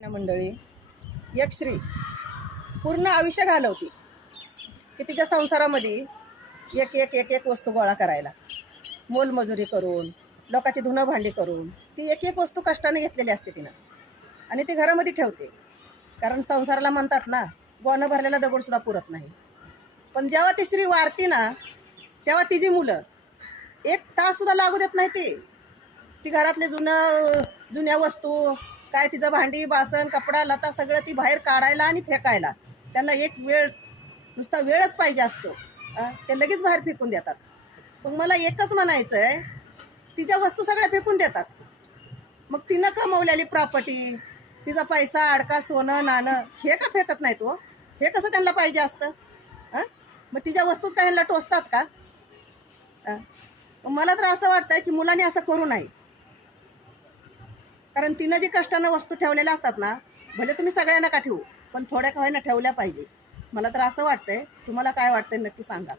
मंडळी एक स्त्री पूर्ण आयुष्य घालवती की तिच्या संसारामध्ये एक एक एक एक वस्तू गोळा करायला, मोलमजुरी करून, लोकांची धुणं भांडी करून ती एक एक वस्तू कष्टाने घेतलेली असते तिनं आणि ती घरामध्ये ठेवते. कारण संसाराला म्हणतात ना, गोणं भरलेला दगडसुद्धा पुरत नाही. पण जेव्हा ती स्त्री वारती ना, तेव्हा तिची मुलं एक ताससुद्धा लागू देत नाही. ती घरातले जुन्या वस्तू काय, तिचं भांडी बासन कपडा लता सगळं ती बाहेर काढायला आणि फेकायला. त्यांना एक वेळ, नुसता वेळच पाहिजे असतो. ते लगेच बाहेर फेकून देतात. मग मला एकच म्हणायचं आहे, तिच्या वस्तू सगळ्या फेकून देतात. मग तिनं कमवलेली प्रॉपर्टी, तिचा पैसा अडका सोनं नाणं हे का फेकत नाही तो? हे कसं त्यांना पाहिजे असतं? मग तिच्या वस्तूच काय ह्यांना टोचतात का? मला तर असं वाटतंय की मुलांनी असं करू नये. कारण तिनं जी कष्टानं वस्तू ठेवलेल्या असतात ना, भले तुम्ही सगळ्यांना का ठेवू, पण थोड्या का होईना ठेवल्या पाहिजे. मला तर असं वाटतंय. तुम्हाला काय वाटतंय नक्की सांगा.